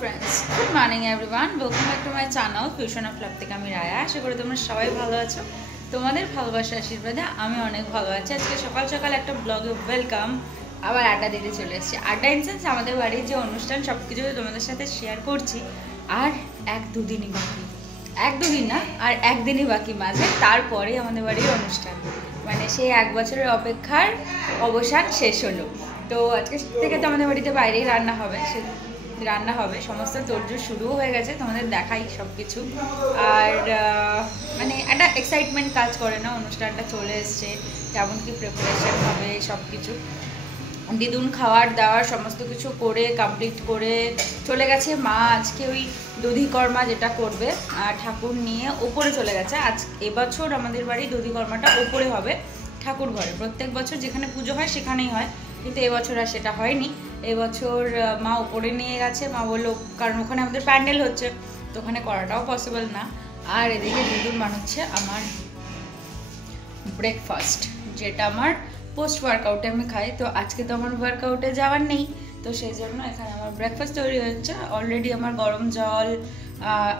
friends, good morning everyone. Welcome back to my channel Fusion of Love থেকে আমি রায়া। আশা করি তোমরা সবাই ভালো আছো। তোমাদের ভালোবাসার আশীর্বাদে আমি অনেক ভালো আছি। আজকে সকাল সকাল একটা ব্লগে ওয়েলকাম। আবার আড্ডা দিতে চলে এসেছি। আড্ডা ইন সেন্স আমাদের বাড়ির যে অনুষ্ঠান সবকিছু তোমাদের সাথে শেয়ার করছি। আর এক দুদিনই বাকি, এক দুদিন না আর একদিনই বাকি মাঝে, তারপরে আমাদের বাড়ির অনুষ্ঠান, মানে সেই এক বছরের অপেক্ষার অবসান শেষ হলো। তো আজকে থেকে তো আমাদের বাড়িতে বাইরেই রান্না হবে, সমস্ত তোড়জোড় শুরুও হয়ে গেছে, তোমাদের দেখাই সব কিছু। আর মানে একটা এক্সাইটমেন্ট কাজ করে না, অনুষ্ঠানটা চলে এসছে, কেমন কি প্রিপারেশন হবে সব কিছু। দিদুন খাওয়ার দাওয়ার সমস্ত কিছু করে কমপ্লিট করে চলে গেছে মা। আজকে ওই দধিকর্মা যেটা করবে ঠাকুর নিয়ে ওপরে চলে গেছে। এবছর আমাদের বাড়ি দধিকর্মাটা ওপরে হবে ঠাকুর ঘরে। প্রত্যেক বছর যেখানে পুজো হয় সেখানেই হয়, কিন্তু এবছর আর সেটা হয়নি। এবছর মা ওপরে নিয়ে গেছে। মা বললো কারণ ওখানে আমাদের প্যান্ডেল হচ্ছে, তো ওখানে করাটাও পসিবল না। আর এদিকে দিদুন বানাচ্ছে আমার ব্রেকফাস্ট, যেটা আমার পোস্ট ওয়ার্কআউটে আমি খাই। তো আজকে তো আমার ওয়ার্কআউটে যাওয়ার নেই, তো সেই জন্য এখানে আমার ব্রেকফাস্ট তৈরি হচ্ছে। অলরেডি আমার গরম জল,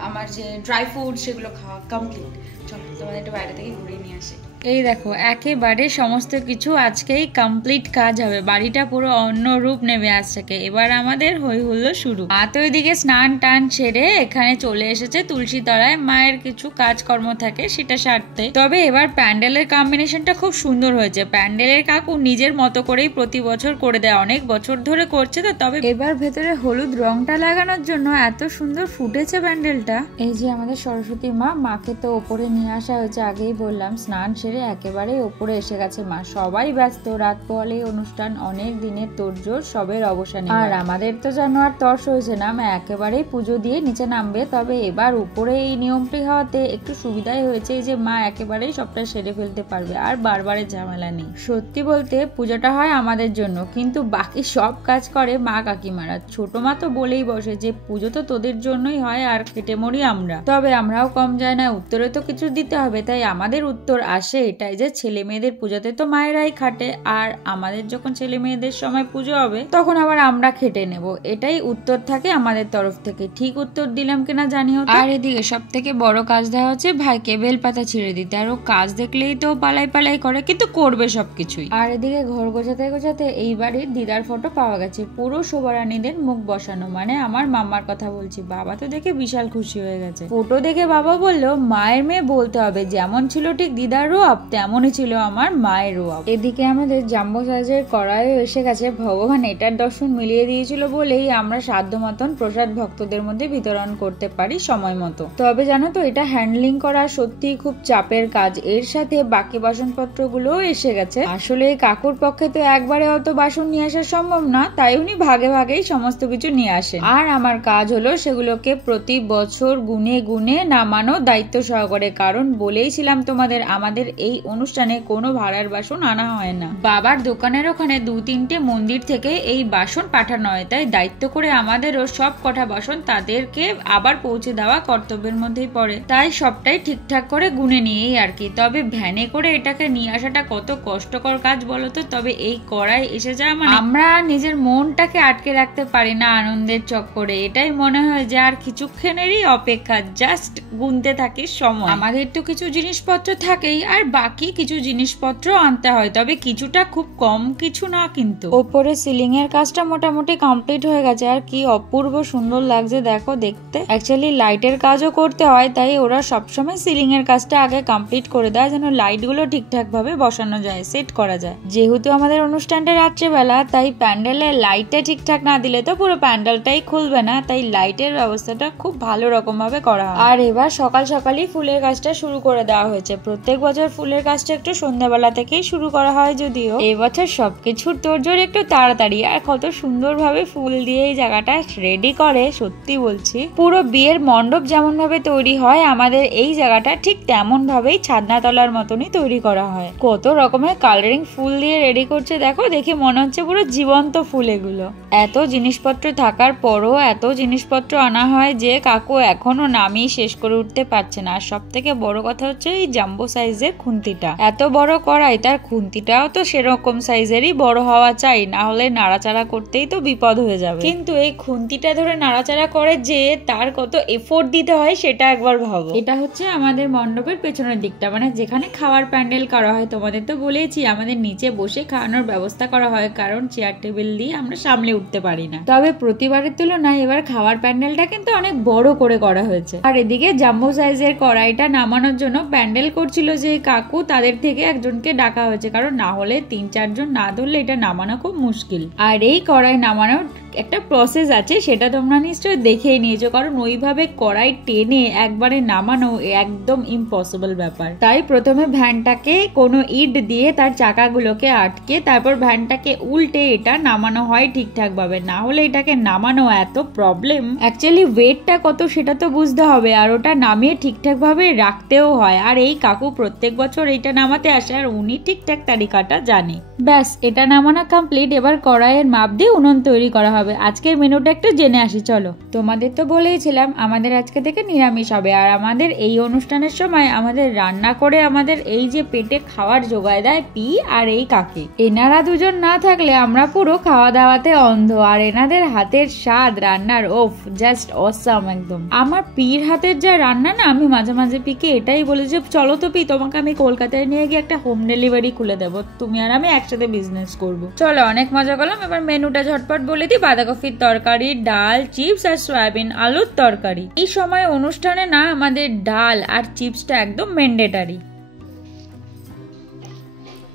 আমার যে ড্রাই ফ্রুট সেগুলো খাওয়া কমপ্লিট। চলো তোমাদের একটু বাইরে থেকে ঘুরিয়ে নিয়ে আসি। এই দেখো একেবারে সমস্ত কিছু আজকেই কমপ্লিট কাজ হবে, বাড়িটা পুরো অন্য রূপ নেবে আজ থেকে। এবার আমাদের হই হুল্লো শুরু। মা তো ওইদিকে স্নান টান সেরে এখানে চলে এসেছে তুলসী তলায়, মায়ের কিছু কাজকর্ম থাকে সেটা সারতে। তবে এবার প্যান্ডেলের কম্বিনেশনটা খুব সুন্দর হয়েছে। প্যান্ডেলের কাকু নিজের মতো করেই প্রতি বছর করে দেয়, অনেক বছর ধরে করছে তো। তবে এবার ভেতরে হলুদ রংটা লাগানোর জন্য এত সুন্দর ফুটেছে প্যান্ডেলটা। এই যে আমাদের সরস্বতী মা, মাকে তো ওপরে নিয়ে আসা হয়েছে, আগেই বললাম। স্নান একেবারে ওপরে এসে গেছে মা, সবাই ব্যস্ত। রাত পোহালে অনুষ্ঠান, অনেক দিনের তোড়জোড় সবের অবসানে। আর আমাদের তো যেন আর তর্স হয়েছে না, মা একেবারেই পুজো দিয়ে নিচে নামবে। তবে এবার উপরে এই নিয়মটি হওয়াতে একটু সুবিধাই হয়েছে, যে মা একেবারেই সবটা সেরে ফেলতে পারবে, আর বারবারের ঝামেলা নেই। সত্যি বলতে পুজোটা হয় আমাদের জন্য, কিন্তু বাকি সব কাজ করে মা কাকিমারা। ছোট মা তো বলেই বসে যে পুজো তো তোদের জন্যই হয়, আর কেটে মরি আমরা। তবে আমরাও কম যায় না, উত্তরে তো কিছু দিতে হবে, তাই আমাদের উত্তর আসে এটাই যে ছেলে মেয়েদের পুজোতে তো মায়েরাই খাটে, আর আমাদের যখন ছেলে মেয়েদের সময় পুজো হবে তখন আবার আমরা খেটে নেব। এটাই উত্তর থাকে আমাদের তরফ থেকে। ঠিক উত্তর দিলাম কিনা জানিও। আর এদিকে সব থেকে বড় কাজ দেওয়া হচ্ছে ভাইকে বেলপাতা ছিঁড়ে দিতে। আর ও কাজ দেখলেই তো পালাই পালাই করে, কিন্তু করবে সবকিছুই। আর এদিকে ঘর গোছাতে গোছাতে এই বাড়ির দিদার ফটো পাওয়া গেছে, পুরো শোভারানীদের মুখ বসানো, মানে আমার মাম্মার কথা বলছি। বাবা তো দেখে বিশাল খুশি হয়ে গেছে। ফটো দেখে বাবা বললো মায়ের মেয়ে বলতে হবে, যেমন ছিল ঠিক দিদার রূপ তেমনই ছিল আমার মায়ের রূপ। এদিকে আমাদের জাম্বো সাইজের কড়াইও এসে গেছে। ভগবান এটার দর্শন মিলিয়ে দিয়েছিল বলেই আমরা সাধ্য মতন প্রসাদ ভক্তদের মধ্যে বিতরণ করতে পারি সময় মতো। তবে জানো তো এটা হ্যান্ডলিং করা সত্যি খুব চাপের কাজ। এর সাথে বাকি বাসনপত্র গুলোও এসে গেছে। আসলে কাকুর পক্ষে তো একবারে অত বাসন নিয়ে আসা সম্ভব না, তাই উনি ভাগে ভাগেই সমস্ত কিছু নিয়ে আসেন। আর আমার কাজ হলো সেগুলোকে প্রতি বছর গুনে গুনে নামানো দায়িত্ব সহকারে। কারণ বলেইছিলাম তোমাদের, আমাদের এই অনুষ্ঠানে কোনো ভাড়ার বাসন আনা হয় না। বাবার দোকানের ওখানে 2-3টে মন্দির থেকে এই বাসন পাঠানো হয়, তাই দায়িত্ব করে আমাদেরও সব কটা বাসন তাদেরকে আবার পৌঁছে দেওয়া কর্তব্যের মধ্যেই পড়ে। তাই সবটাই ঠিকঠাক করে গুনে নিয়েই আর কি। তবে ভ্যানে করে এটাকে নিয়ে আসাটা কত কষ্টকর কাজ বলতো। তবে এই কড়াই এসে যায় মানে আমরা নিজের মনটাকে আটকে রাখতে পারি না আনন্দের চক্করে। এটাই মনে হয় যে আর কিছুক্ষণেরই অপেক্ষা, জাস্ট গুনতে থাকি সময়। আমাদের তো কিছু জিনিসপত্র থাকেই, আর বাকি কিছু জিনিসপত্র আনতে হয়, তবে কিছুটা, খুব কম কিছু না। কিন্তু ওপরে সিলিং এর কাজটা মোটামুটি কমপ্লিট হয়ে গেছে। আর কি অপূর্ব সুন্দর লাগছে দেখো দেখতে। অ্যাকচুয়ালি লাইটের কাজও করতে হয়, তাই ওরা সবসময় সিলিং এর কাজটা আগে কমপ্লিট করে দেয়, যেন লাইট গুলো ঠিকঠাক ভাবে বসানো যায়, সেট করা যায়। যেহেতু আমাদের অনুষ্ঠানটা রাত্রেবেলা, তাই প্যান্ডেলের লাইটটা ঠিকঠাক না দিলে তো পুরো প্যান্ডেলটাই খুলবে না, তাই লাইটের ব্যবস্থাটা খুব ভালো রকম ভাবে করা হয়। আর এবার সকাল সকালই ফুলের কাজটা শুরু করে দেওয়া হয়েছে। প্রত্যেক বছর ফুলের কাজটা একটু সন্ধ্যাবেলা থেকেই শুরু করা হয়, যদিও এবছর সবকিছুর তোড়জোড় একটু তাড়াতাড়ি। আর কত সুন্দর ভাবে ফুল দিয়ে এই জায়গাটা রেডি করে, সত্যি বলছি পুরো বিয়ের মণ্ডপ যেমন ভাবে তৈরি হয় আমাদের এই জায়গাটা ঠিক তেমন ভাবেই ছাদনা তলার মতনই তৈরি করা হয়। কত রকমের কালারিং ফুল দিয়ে রেডি করছে দেখো, দেখে মনে হচ্ছে পুরো জীবন্ত ফুল এগুলো। এত জিনিসপত্র থাকার পরও এত জিনিসপত্র আনা হয় যে কাকু এখনো নামিয়ে শেষ করে উঠতে পারছে না। আর সব থেকে বড় কথা হচ্ছে এই জাম্বো সাইজের খুন্তিটা। এত বড় কড়াই, তার খুন্তিটাও তো সেরকম সাইজেরই বড় হওয়া চাই, না হলে নাড়াচাড়া করতেই তো বিপদ হয়ে যাবে। কিন্তু এই খুন্তিটা ধরে নাড়াচাড়া করে যে তার কত এফোর্ট দিতে হয় সেটা একবার ভাবো। এটা হচ্ছে আমাদের মণ্ডপের পেছনের দিকটা, মানে যেখানে খাওয়ার প্যান্ডেল করা হয়। তোমাদের তো বলেছি আমাদের নিচে বসে খাওয়ানোর ব্যবস্থা করা হয়, কারণ চেয়ার টেবিল দিয়ে আমরা সামলে উঠতে পারি না। তবে প্রতিবারের তুলনায় এবার খাওয়ার প্যান্ডেলটা কিন্তু অনেক বড় করে করা হয়েছে। আর এদিকে জাম্বো সাইজের কড়াইটা নামানোর জন্য প্যান্ডেল করছিল যে কাকু, তাদের থেকে একজনকে ডাকা হয়েছে, কারণ না হলে 3-4 জন না ধরলে এটা নামানো খুব মুশকিল। আর এই কড়াই নামানোর একটা প্রসেস আছে, সেটা তোমরা নিশ্চয়ই দেখেই নিয়েছো, কারণ ওইভাবে কড়াই টেনে একবারে নামানো একদম ইম্পসিবল ব্যাপার। তাই প্রথমে ভ্যানটাকে কোনো ইট দিয়ে তার চাকাগুলোকে আটকে তারপর ভ্যানটাকে উল্টে এটা নামানো হয় ঠিকঠাক ভাবে, না হলে এটাকে নামানো এত প্রবলেম। অ্যাকচুয়ালি ওয়েটটা কত সেটা তো বুঝতে হবে, আর ওটা নামিয়ে ঠিকঠাক ভাবে রাখতেও হয়। আর এই কাকু প্রত্যেক বছর এইটা নামাতে আসে, আর উনি ঠিকঠাক তালিকাটা জানে। ব্যাস, এটা নামানো কমপ্লিট। এবার কড়াইয়ের মাপ দিয়ে উনুন তৈরি করা হবে। আজকের মেনুটা একটু জেনে আসি চলো। তোমাদের তো বলেইছিলাম আমাদের আজকে থেকে নিরামিষ হবে, আর আমাদের এই অনুষ্ঠানের সময় আমাদের রান্না করে আমাদের এই যে পেটে খাওয়ার জোগায় দেয় পি আর এই কাকি। এনারা দুজন না থাকলে আমরা পুরো খাওয়া দাওয়াতে অন্ধ, আর এনাদের হাতের স্বাদ রান্নার ওফ জাস্ট অসাম একদম। আমার পির হাতের যা রান্না না, আমি মাঝে মাঝে পিকে এটাই বলি যে চলো তো পি, তোমাকে আমি কলকাতায় নিয়ে গিয়ে একটা হোম ডেলিভারি খুলে দেবো, তুমি আর আমি একসাথে বিজনেস করবো। চলো, অনেক মজা করলাম। এবার মেনুটা ঝটপট বলে দিই। বাঁধাকপির তরকারি, ডাল, চিপস আর সয়াবিন আলুর তরকারি। এই সময় অনুষ্ঠানে না আমাদের ডাল আর চিপসটা একদম ম্যান্ডেটারি।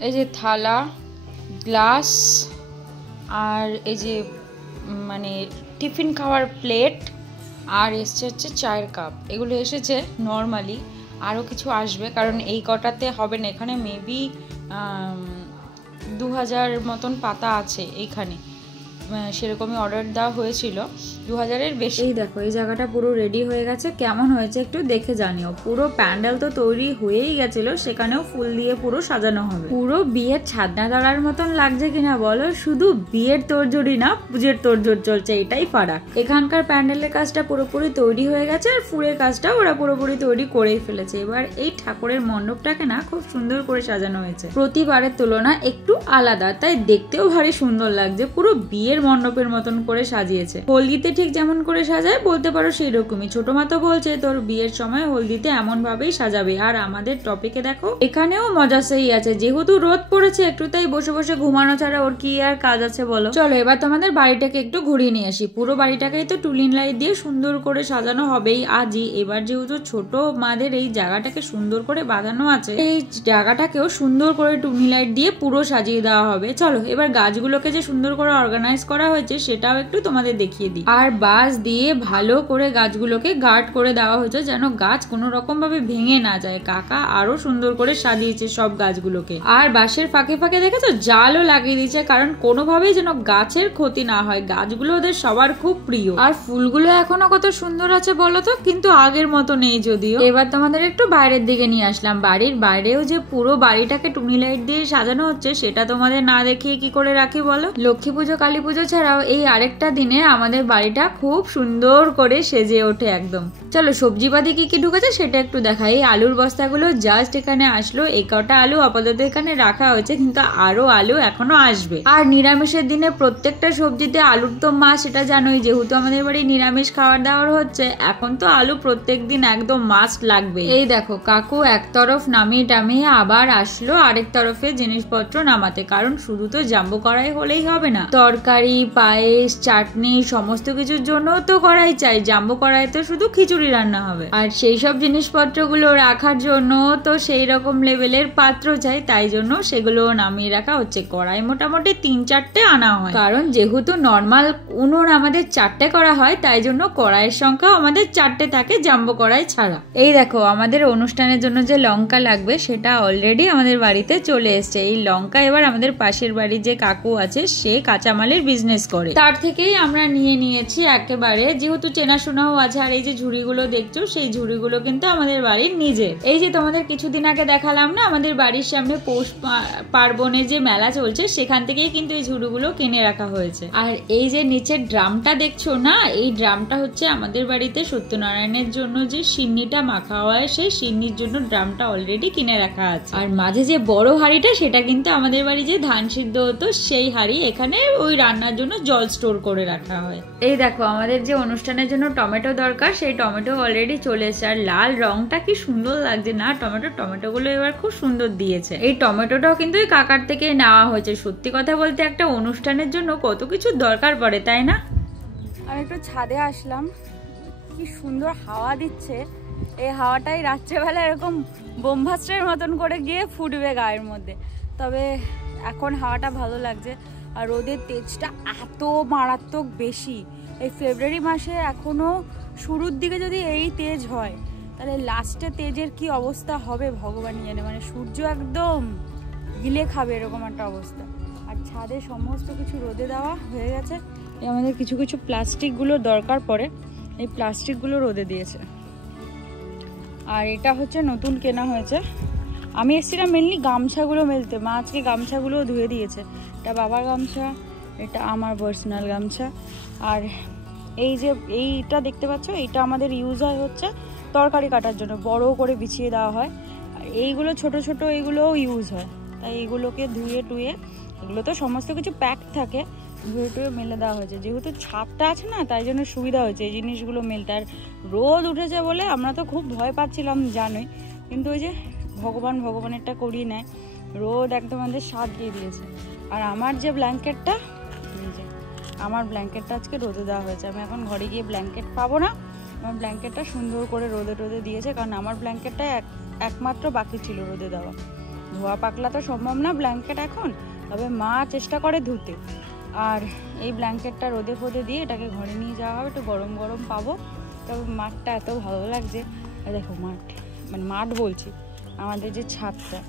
এই যে থালা, গ্লাস, আর এই যে মানে টিফিন খাওয়ার প্লেট, আর এসছে হচ্ছে চায়ের কাপ। এগুলো এসেছে নর্মালি, আরও কিছু আসবে, কারণ এই কটাতে হবে না। এখানে মেবি 2000 মতন পাতা আছে এইখানে, সেরকমই অর্ডার দেওয়া হয়েছিল, 2000-এর বেশি। এই দেখো, এই জায়গাটা পুরো রেডি হয়ে গেছে। কেমন হয়েছে একটু দেখে জানিও। পুরো প্যান্ডেল তো তৈরি হয়েই গেছিল, সেখানেও ফুল দিয়ে পুরো সাজানো হবে। পুরো বিয়ের ছাদনা তলার মতন লাগছে কিনা বলো, শুধু বিয়ের তোড়জোড়ি না, পুজোর তোড়জোড় চলছে, এটাই ফারাক। এখানকার প্যান্ডেলের কাজটা পুরোপুরি তৈরি হয়ে গেছে, আর ফুলের কাজটা ওরা পুরোপুরি তৈরি করেই ফেলেছে। এবার এই ঠাকুরের মণ্ডপটাকে না খুব সুন্দর করে সাজানো হয়েছে, প্রতিবারের তুলনা একটু আলাদা, তাই দেখতেও ভারী সুন্দর লাগছে। পুরো বিয়ের মণ্ডপের মতন করে সাজিয়েছে। হলদিতে ঠিক যেমন করে সাজায় বলতে পারো সেই রকমই। ছোট মা তো বলছে তোর বিয়ের সময় হলদিতে এমন ভাবেই সাজাবে। আর আমাদের টপিকে দেখো, এখানেও মজা সেই আছে, যেহেতু রোদ পড়েছে একটু, তাই বসে বসে ঘুমানো ছাড়া ওর কি আর কাজ আছে বলো। চলো এবার তোমাদের বাড়িটাকে একটু ঘুরিয়ে নিয়ে আসি। পুরো বাড়িটাকেই তো টুলিন লাইট দিয়ে সুন্দর করে সাজানো হবেই আজই। এবার যেহেতু ছোট মাদের এই জায়গাটাকে সুন্দর করে বাঁধানো আছে, এই জায়গাটাকেও সুন্দর করে টুনি লাইট দিয়ে পুরো সাজিয়ে দেওয়া হবে। চলো এবার গাছগুলোকে যে সুন্দর করে অর্গানাইজ করা হয়েছে সেটাও একটু তোমাদের দেখিয়ে দিই। আর বাঁশ দিয়ে ভালো করে গাছগুলোকে গার্ড করে দেওয়া হয়েছে, যেন গাছ কোনো রকম ভাবে ভেঙে না যায়। কাকা আরো সুন্দর করে সাজিয়েছে সব গাছগুলোকে। আর বাঁশের ফাঁকে ফাঁকে দেখেছো জালও লাগিয়ে দিয়েছে, কারণ কোনোভাবেই যেন গাছের ক্ষতি না হয়। গাছগুলো ওদের সবার খুব প্রিয়। আর ফুলগুলো এখনো কত সুন্দর আছে বলো তো, কিন্তু আগের মতো নেই যদিও। এবার তোমাদের একটু বাইরের দিকে নিয়ে আসলাম। বাড়ির বাইরেও যে পুরো বাড়িটাকে টুনি লাইট দিয়ে সাজানো হচ্ছে, সেটা তোমাদের না দেখিয়ে কি করে রাখি বলো। লক্ষ্মী পুজো, কালী পুজো ছাড়াও এই আরেকটা দিনে আমাদের বাড়িটা খুব সুন্দর করে সেজে ওঠে একদম। চলো সবজিপাতি কি কি ঢুকেছে সেটা একটু দেখাই। এই আলুর বস্তাগুলো জাস্ট এখানে আসলো, এই কটা আলু আপাতত এখানে রাখা হয়েছে, কিন্তু আরো আলু এখনো আসবে। আর নিরামিষের দিনে প্রত্যেকটা সবজিতে আলুর তো মাছ, সেটা জানোই, যেহেতু আমাদের বাড়ি নিরামিষ খাবার দাবার হচ্ছে, এখন তো আলু প্রত্যেক দিন একদম মাস্ট লাগবে। এই দেখো কাকু এক তরফ নামিয়ে টামিয়ে আবার আসলো আরেক তরফে জিনিসপত্র নামাতে, কারণ শুধু তো জাম্বো কড়াই হলেই হবে না, তরকারি, পায়েস, চাটনি সমস্ত কিছুর জন্য তো কড়াই চাই। জাম্বো কড়াই তো শুধু খিচুড়ি রান্না হবে, আর সেই সব জিনিসপত্রগুলো রাখার জন্য তো সেই রকম লেভেলের পাত্র চাই, তাই জন্য সেগুলো নামিয়ে রাখা হচ্ছে। কড়াই মোটামুটি 3-4টে আনা হয়, কারণ যেহেতু নর্মাল উনুন আমাদের 4টে করা হয়, তাই জন্য কড়াইয়ের সংখ্যা আমাদের 4টে থাকে জাম্বো কড়াই ছাড়া। এই দেখো আমাদের অনুষ্ঠানের জন্য যে লঙ্কা লাগবে সেটা অলরেডি আমাদের বাড়িতে চলে এসছে। এই লঙ্কা এবার আমাদের পাশের বাড়ির যে কাকু আছে সে কাঁচামালের বিজনেস করে, তার থেকেই আমরা নিয়ে নিয়েছি একেবারে, যেহেতু চেনাশোনাও আছে। আর এই যে ঝুড়িগুলো দেখছো, সেই ঝুড়িগুলো কিন্তু আমাদের বাড়ির নিজের। এই যে তোমাদের কিছুদিন আগে দেখালাম না, আমাদের বাড়ির সামনে পৌষ পার্বণের যে মেলা চলছে, সেখান থেকেই কিন্তু এই ঝুড়িগুলো কিনে রাখা হয়েছে। আর এই যে নিচের ড্রামটা দেখছো না, এই ড্রামটা হচ্ছে আমাদের বাড়িতে সত্যনারায়ণের জন্য যে সিন্নিটা মাখা হয়, সেই সিন্নির জন্য ড্রামটা অলরেডি কিনে রাখা আছে। আর মাঝে যে বড় হাঁড়িটা, সেটা কিন্তু আমাদের বাড়ি যে ধান সিদ্ধ হতো সেই হাঁড়ি, এখানে ওই রান্নার জন্য জল স্টোর করে রাখা হয়। এই দেখো আমাদের যে অনুষ্ঠানের জন্য টমেটো দরকার, সেই টমেটো অলরেডি চলে এসেছে। আর লাল রংটা কি সুন্দর লাগছে না টমেটো গুলো এবার খুব সুন্দর দিয়েছে। এই টমেটোটাও কিন্তু এই কাকার থেকে নেওয়া হয়েছে। সত্যি কথা বলতে একটা অনুষ্ঠানের জন্য কত কিছু দরকার পড়ে, তাই না? আমি একটু ছাদে আসলাম, কি সুন্দর হাওয়া দিচ্ছে। এই হাওয়াটাই রাত্রেবেলা এরকম বোমভাস্টের মতন করে গিয়ে ফুটবে গায়ের মধ্যে। তবে এখন হাওয়াটা ভালো লাগছে। আর রোদের তেজটা এত মারাত্মক বেশি। এই ফেব্রুয়ারি মাসে এখনো শুরুর দিকে যদি এই তেজ হয়, তাহলে লাস্টে তেজের কি অবস্থা হবে ভগবানই জানে। মানে সূর্য একদম গিলে খাবে এরকম একটা অবস্থা। আর ছাদে সমস্ত কিছু রোদে দেওয়া হয়ে গেছে। আমাদের কিছু কিছু প্লাস্টিকগুলো দরকার পড়ে, এই প্লাস্টিকগুলো রোদে দিয়েছে। আর এটা হচ্ছে নতুন কেনা হয়েছে। আমি এসেছিলাম মেনলি গামছাগুলো মেলতে, মা আজকে গামছাগুলো ধুয়ে দিয়েছে। এটা বাবার গামছা, এটা আমার পার্সোনাল গামছা। আর এই যে এইটা দেখতে পাচ্ছ, এইটা আমাদের ইউজ হয় হচ্ছে তরকারি কাটার জন্য, বড় করে বিছিয়ে দেওয়া হয়। আর এইগুলো ছোট ছোট, এইগুলোও ইউজ হয়। তাই এইগুলোকে ধুয়ে টুয়ে, এগুলো তো সমস্ত কিছু প্যাক থাকে, ধুয়ে টুয়ে মেলে দেওয়া হয়েছে। যেহেতু ছাদটা আছে না, তাই জন্য সুবিধা হয়েছে এই জিনিসগুলো মেলতে। আর রোদ উঠেছে বলে আমরা তো খুব ভয় পাচ্ছিলাম জানোই, কিন্তু ওই যে ভগবানেরটা করিয়ে নেয়, রোদ একদম আমাদের স্বাদ দিয়ে দিয়েছে। আর আমার যে ব্ল্যাঙ্কেটটা, আমার ব্ল্যাঙ্কেটটা আজকে রোদে দেওয়া হয়েছে। আমি এখন ঘরে গিয়ে ব্ল্যাঙ্কেট পাবো না, আমার ব্ল্যাঙ্কেটটা সুন্দর করে রোদে দিয়েছে। কারণ আমার ব্ল্যাঙ্কেটটা একমাত্র বাকি ছিল রোদে দেওয়া। ধোয়া পাকলা তো সম্ভব না ব্ল্যাঙ্কেট এখন, তবে মা চেষ্টা করে ধুতে। আর এই ব্ল্যাঙ্কেটটা রোদে ফোদে দিয়ে এটাকে ঘরে নিয়ে যাওয়া হবে, একটু গরম গরম পাবো। তবে মাঠটা এত ভালো লাগছে। দেখো মাঠ বলছি, আমাদের যে ছাদটা,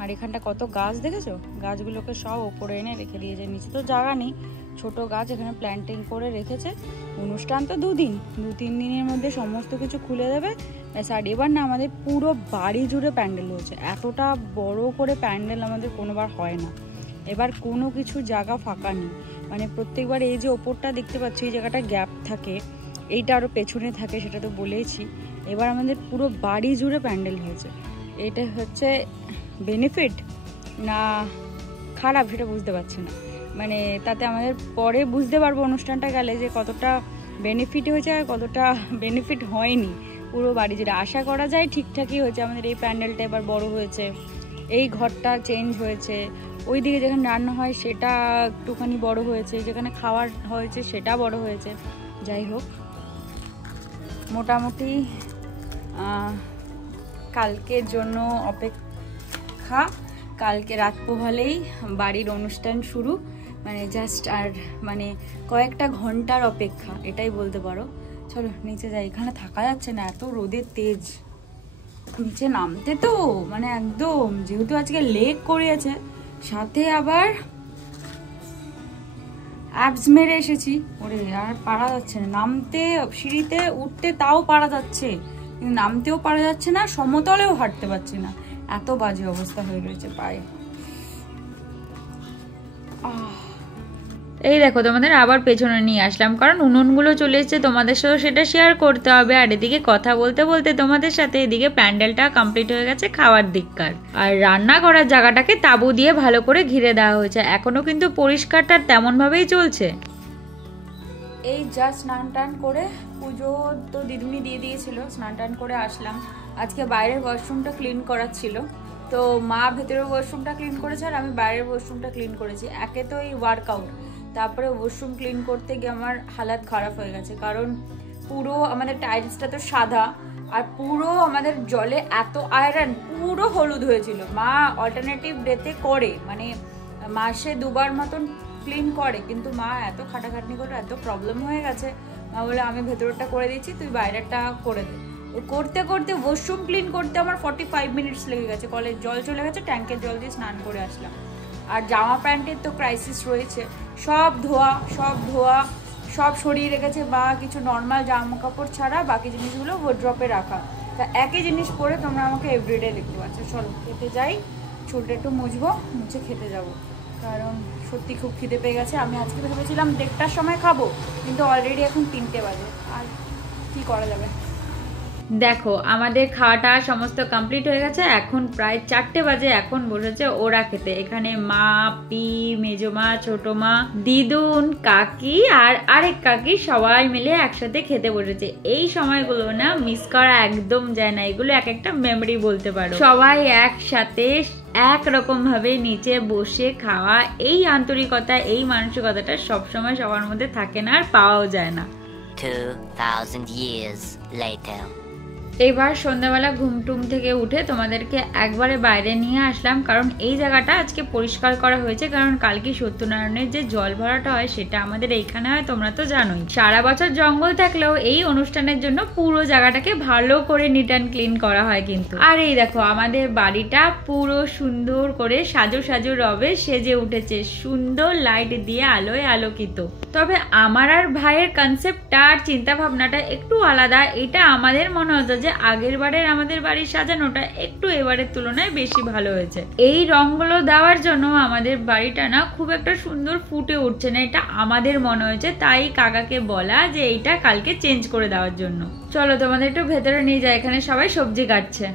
আর এখানটা কত গাছ দেখেছো, গাছগুলোকে সব ওপরে এনে রেখে দিয়েছে। নিচে তো জায়গা নেই, ছোট গাছ এখানে প্ল্যান্টিং করে রেখেছে। অনুষ্ঠান তো 2-3 দিনের মধ্যে সমস্ত কিছু খুলে দেবে। আর এবার না আমাদের পুরো বাড়ি জুড়ে প্যান্ডেল হয়েছে। এতটা বড় করে প্যান্ডেল আমাদের কোনোবার হয় না। এবার কোনো কিছু জায়গা ফাঁকা নেই, মানে প্রত্যেকবার এই যে ওপরটা দেখতে পাচ্ছি, এই জায়গাটা গ্যাপ থাকে, এইটা আরও পেছনে থাকে, সেটা তো বলেইছি। এবার আমাদের পুরো বাড়ি জুড়ে প্যান্ডেল হয়েছে। এটা হচ্ছে বেনিফিট না খারাপ সেটা বুঝতে পারছি না। মানে তাতে আমাদের পরে বুঝতে পারবো অনুষ্ঠানটা গেলে যে কতটা বেনিফিট হয়েছে আর কতটা বেনিফিট হয়নি। পুরো বাড়ি যেটা আশা করা যায় ঠিকঠাকই হয়েছে। আমাদের এই প্যান্ডেলটা এবার বড় হয়েছে, এই ঘরটা চেঞ্জ হয়েছে, ওইদিকে যেখানে রান্না হয় সেটা একটুখানি বড় হয়েছে, যেখানে খাওয়ার হয়েছে সেটা বড় হয়েছে। যাই হোক, মোটামুটি কালকের জন্য অপেক্ষা। কালকে রাত পোহালেই বাড়ির অনুষ্ঠান শুরু, মানে জাস্ট আর মানে কয়েকটা ঘন্টার অপেক্ষা, এটাই বলতে পারো। চলো নিচে যাই, এখানে থাকা যাচ্ছে না, এত রোদের তেজ। নিচে নামতে তো মানে একদম, যেহেতু আজকে লেক করেছে, সাথে আবার অ্যাবস মেরে এসেছি, ওরে আর পারা যাচ্ছে না নামতে। সিঁড়িতে উঠতে তাও পারা যাচ্ছে, কিন্তু নামতেও পারা যাচ্ছে না, সমতলেও হাঁটতে পারছি না, এত বাজে অবস্থা হয়ে রয়েছে পায়ে। এই দেখো তোমাদের আবার পেছনে নিয়ে আসলাম, কারণ উনুনগুলো চলে এসেছে, তোমাদের সাথে সেটা শেয়ার করতে হবে। আর এদিকে কথা বলতে বলতে তোমাদের সাথে এদিকে প্যান্ডেলটা কমপ্লিট হয়ে গেছে খাওয়ার দিককার। আর রান্না করার জায়গাটাকে তাঁবু দিয়ে ভালো করে ঘিরে দেওয়া হয়েছে, এখনো কিন্তু পরিষ্কারটা তেমন ভাবেই চলছে। এই জাস্ট স্নান টান করে, পুজো তো দিদিমণি দিয়ে দিয়েছিল, স্নান টান করে আসলাম। আজকে বাইরের ওয়াশরুমটা ক্লিন করার ছিল, তো মা ভেতরের ওয়াশরুমটা ক্লিন করেছে আর আমি বাইরের ওয়াশরুমটা ক্লিন করেছি। একে তো এই ওয়ার্কআউট, তারপরে ওয়াশরুম ক্লিন করতে গিয়ে আমার হালাত খারাপ হয়ে গেছে, কারণ পুরো আমাদের টাইলসটা তো সাদা, আর পুরো আমাদের জলে এত আয়রন, পুরো হলুদ হয়েছিল। মা অল্টারনেটিভ ডেতে করে, মানে মাসে 2বার মতন ক্লিন করে, কিন্তু মা এত খাটাখাটনি করে এত প্রবলেম হয়ে গেছে, মা বলে আমি ভেতরটা করে দিচ্ছি, তুই বাইরেটা করে দে। করতে করতে ওয়াশরুম ক্লিন করতে আমার 45 মিনিটস লেগে গেছে। কলের জল চলে গেছে, ট্যাঙ্কের জল দিয়ে স্নান করে আসলাম। আর জামা প্যান্টের তো ক্রাইসিস রয়েছে, সব ধোয়া সব সরিয়ে রেখেছে, বা কিছু নর্মাল জামা কাপড় ছাড়া বাকি জিনিসগুলো ওয়ার্ড্রপে রাখা। তা একই জিনিস পরে তোমরা আমাকে এভরিডে দেখতে পাচ্ছ। চলো খেতে যাই, চুলটা একটু মুছে খেতে যাব, কারণ সত্যি খুব খিদে পেয়ে গেছে। আমি আজকে ভেবেছিলাম 1:30টার সময় খাবো, কিন্তু অলরেডি এখন 3টে বাজে, আর কি করা যাবে। দেখো আমাদের খাওয়াটা সমস্ত কমপ্লিট হয়ে গেছে, এখন প্রায় 4টে বাজে। এখন বসেছে ওরা খেতে, এখানে মা, পি, মেজমা, ছোট মা, দিদুন, কাকি আর আরেক কাকি সবাই মিলে একসাথে খেতে বসেছে। এই সময়গুলো না মিস করা একদম যায় না, এগুলো এক একটা মেমরি বলতে পারো। সবাই একসাথে একরকম ভাবে নিচে বসে খাওয়া, এই আন্তরিকতা, এই মানসিকতাটা সবসময় সবার মধ্যে থাকে না আর পাওয়াও যায় না। 2000 years later. এবার সন্ধ্যাবেলা ঘুমটুম থেকে উঠে তোমাদেরকে একবারে বাইরে নিয়ে আসলাম, কারণ এই জায়গাটা আজকে পরিষ্কার করা হয়েছে। কারণ কালকে সত্যনারায়ণের যে জল ভরাটা হয় সেটা আমাদের এইখানে হয়, তোমরা তো জানোই। সারা বছর জঙ্গল থাকলেও এই অনুষ্ঠানের জন্য পুরো জায়গাটাকে ভালো করে নিট অ্যান্ড ক্লিন করা হয় কিন্তু। আর এই দেখো আমাদের বাড়িটা পুরো সুন্দর করে সাজু রবে সেজে উঠেছে, সুন্দর লাইট দিয়ে আলোয় আলোকিত। তবে আমার আর ভাইয়ের কনসেপ্টটা আর চিন্তা ভাবনাটা একটু আলাদা। এটা আমাদের মনে হতো যে আগের বারের আমাদের বাড়ির সাজানোটা একটু এবারের তুলনায় বেশি ভালো হয়েছে। এই রংগুলো দেওয়ার জন্য আমাদের বাড়িটা না খুব একটা সুন্দর ফুটে উঠছে না, এটা আমাদের মনে হয়েছে। তাই কাকাকে বলা যে এইটা কালকে চেঞ্জ করে দেওয়ার জন্য। চলো তোমাদের একটু ভেতরে নিয়ে যাই, এখানে সবাই সবজি কাটছে।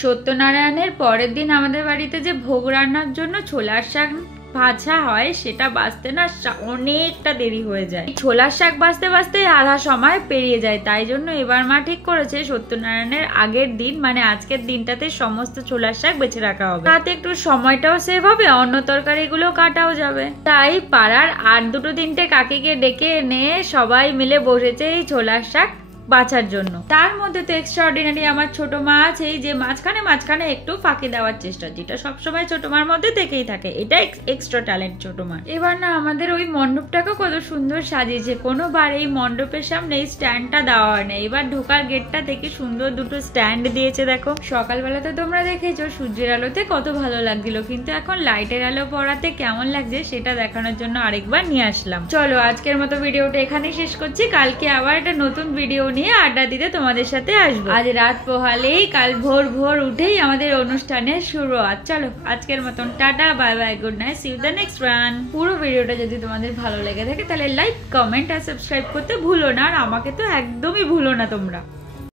সত্যনারায়ণের পরের দিন আমাদের বাড়িতে যে ভোগ রান্নার জন্য ছোলার শাক ভাজা হয় সেটা বাঁচতে না অনেকটা দেরি হয়ে যায়। ছোলার শাক বাঁচতে বাঁচতে আধা সময় পেরিয়ে যায়। তাই জন্য এবার মা ঠিক করেছে সত্যনারায়ণের আগের দিন মানে আজকের দিনটাতে সমস্ত ছোলার শাক বেছে রাখা হবে, তাতে একটু সময়টাও সেভ হবে, অন্য তরকারিগুলো কাটাও যাবে। তাই পাড়ার আর 2-3টে কাকিকে ডেকে এনে সবাই মিলে বসেছে এই ছোলার শাক বাঁচার জন্য। তার মধ্যে তো এক্সট্রাঅর্ডিনারি আমার ছোট মা আছে, যে মাঝখানে একটু ফাঁকি দেওয়ার চেষ্টা, যেটা সবসময় ছোট মার মধ্যে থেকেই থাকে, এটা এক্সট্রা ট্যালেন্ট ছোট মার। এবার না আমাদের ওই মণ্ডপটাকে কত সুন্দর সাজিয়েছে, কোনোবার এই মণ্ডপের সামনে এই স্ট্যান্ডটা দেওয়া হয় না, এবার ঢোকার গেটটা থেকে সুন্দর দুটো স্ট্যান্ড দিয়েছে। দেখো সকালবেলাতে তোমরা দেখেছো সূর্যের আলোতে কত ভালো লাগছিল, কিন্তু এখন লাইটের আলো পড়াতে কেমন লাগছে সেটা দেখানোর জন্য আরেকবার নিয়ে আসলাম। চলো আজকের মতো ভিডিওটা এখানেই শেষ করছি, কালকে আবার একটা নতুন ভিডিও নিয়ে আড্ডা দিতে তোমাদের সাথে আসবো। আজ রাত পোহালেই কাল ভোর উঠেই আমাদের অনুষ্ঠানের শুরুয়াত। চলো আজকের মতন tata, bye bye, good night, see you the next one. পুরো ভিডিওটা যদি তোমাদের ভালো লেগে থাকে তাহলে লাইক, কমেন্ট আর সাবস্ক্রাইব করতে ভুলো না, আর আমাকে তো একদমই ভুলো না তোমরা।